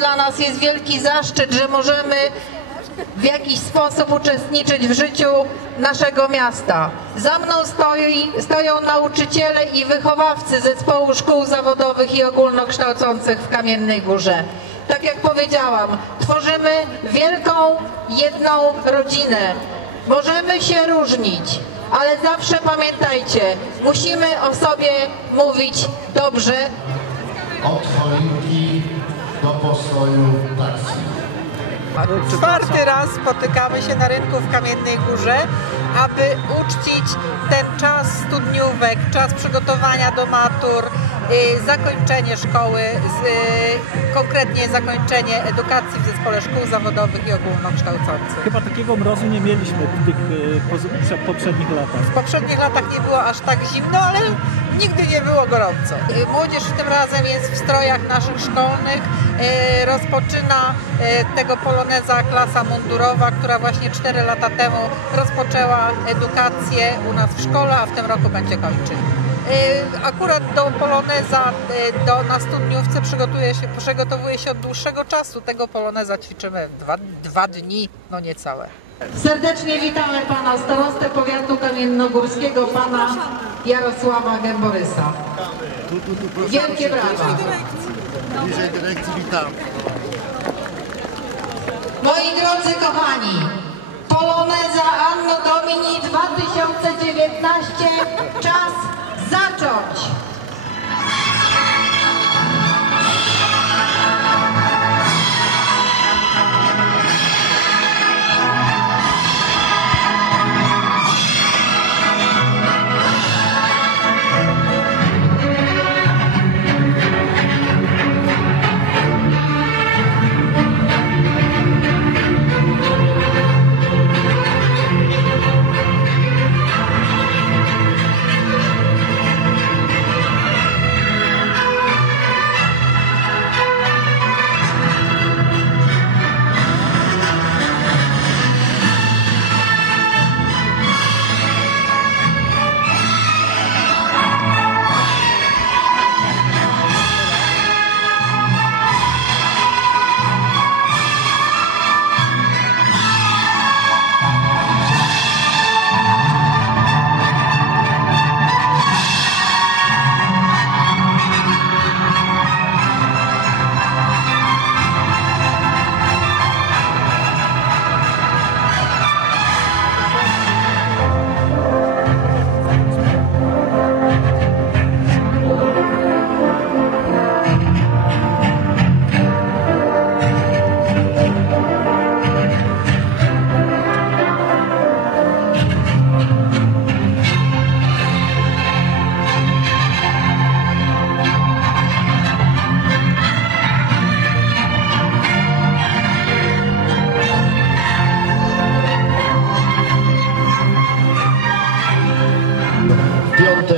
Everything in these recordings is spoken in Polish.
nas jest wielki zaszczyt, że możemy w jakiś sposób uczestniczyć w życiu naszego miasta. Za mną stoi, stoją nauczyciele i wychowawcy Zespołu Szkół Zawodowych i Ogólnokształcących w Kamiennej Górze. Tak jak powiedziałam, tworzymy wielką, jedną rodzinę. Możemy się różnić, ale zawsze pamiętajcie, musimy o sobie mówić dobrze, od do postoju taksi. Czwarty raz spotykamy się na rynku w Kamiennej Górze, aby uczcić ten czas studniówek, czas przygotowania do matur, y, zakończenie szkoły, y, konkretnie zakończenie edukacji w Zespole Szkół Zawodowych i Ogólnokształcących. Chyba takiego mrozu nie mieliśmy w tych y, poprzednich latach. W poprzednich latach nie było aż tak zimno, ale nigdy nie było gorąco. Y, Młodzież tym razem jest w strojach naszych szkolnych. y, Rozpoczyna y, tego poloneza klasa mundurowa, która właśnie 4 lata temu rozpoczęła edukację u nas w szkole, a w tym roku będzie kończyć. Akurat do poloneza do, na studniówce przygotuje się, przygotowuje się od dłuższego czasu. Tego poloneza ćwiczymy dwa, dwa dni, no niecałe. Serdecznie witamy pana starostę powiatu kamiennogórskiego, pana Jarosława Gęborysa. Wielkie brawa. Bliżej dyrekcji witam. Moi drodzy kochani, Poloneza Anno Domini 2019, czas zacząć!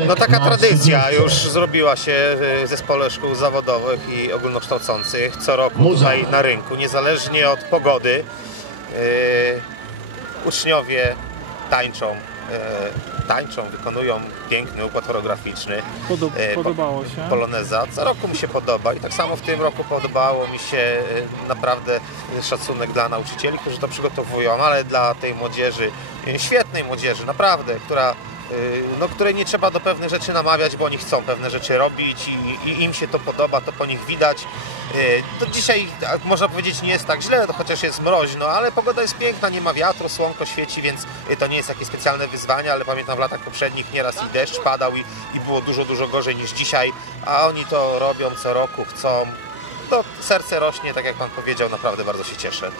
No taka tradycja już zrobiła się w zespole szkół zawodowych i ogólnokształcących co roku tutaj na rynku, niezależnie od pogody. Yy, uczniowie tańczą, yy, tańczą, wykonują piękny układ choreograficzny. Podo- Yy, po- podobało się. Poloneza. Co roku mi się podoba i tak samo w tym roku podobało mi się naprawdę szacunek dla nauczycieli, którzy to przygotowują, ale dla tej młodzieży, świetnej młodzieży, naprawdę, która no, której nie trzeba do pewnych rzeczy namawiać, bo oni chcą pewne rzeczy robić i, i im się to podoba, to po nich widać. Yy, To dzisiaj można powiedzieć nie jest tak źle, to chociaż jest mroźno, ale pogoda jest piękna, nie ma wiatru, słonko świeci, więc yy, to nie jest jakieś specjalne wyzwanie, ale pamiętam w latach poprzednich nieraz i deszcz padał i, i było dużo, dużo gorzej niż dzisiaj, a oni to robią co roku, chcą. To serce rośnie, tak jak Pan powiedział, naprawdę bardzo się cieszę.